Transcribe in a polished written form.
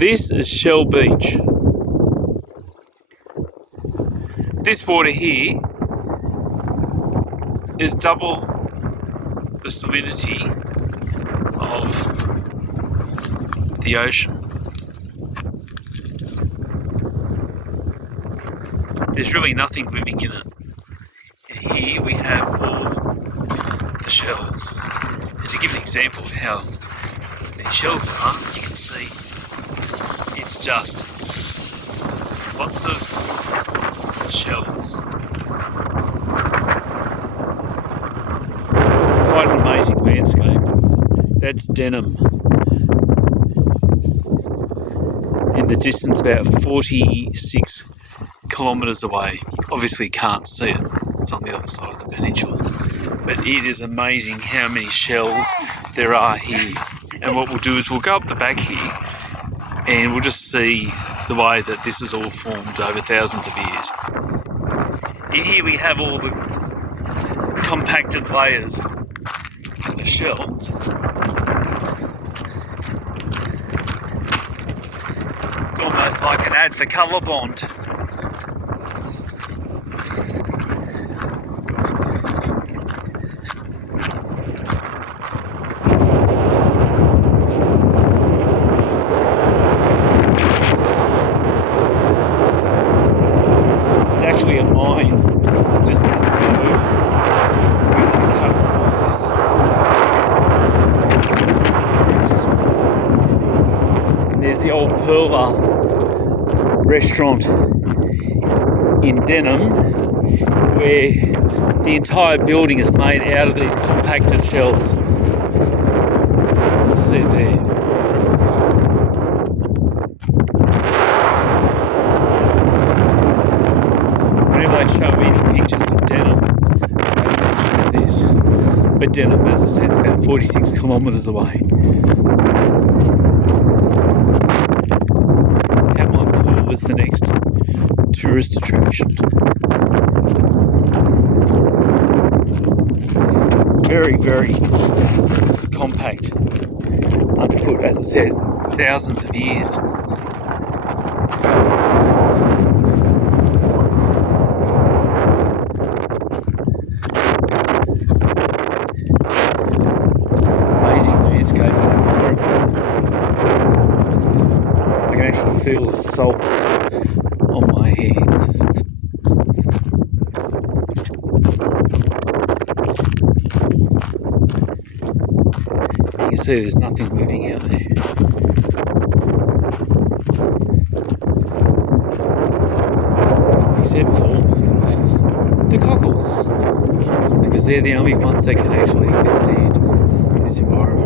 This is Shell Beach. This water here is double the salinity of the ocean. There's really nothing living in it. And here we have all the shells. And to give an example of how many shells there are, you can see it's just lots of shells. Quite an amazing landscape. That's Denham. In the distance, about 46 kilometres away. You obviously can't see it. It's on the other side of the peninsula. But it is amazing how many shells there are here. And what we'll do is we'll go up the back here and we'll just see the way that this is all formed over thousands of years. In here we have all the compacted layers of shells. It's almost like an ad for Colorbond. It's actually a mine just down the road. We're going to cover all this. And there's the old Perla restaurant in Denham, where the entire building is made out of these compacted shells. See it there. Whenever they show any pictures of Denham, they mention this. But Denham, as I said, it's about 46 kilometres away. Hamline Pool is the next tourist attraction. Very, very compact underfoot, as I said, thousands of years. Amazing landscape and environment. I can actually feel the salt on my hands. You can see there's nothing moving out there. Except for the cockles, because they're the only ones that can actually withstand this environment.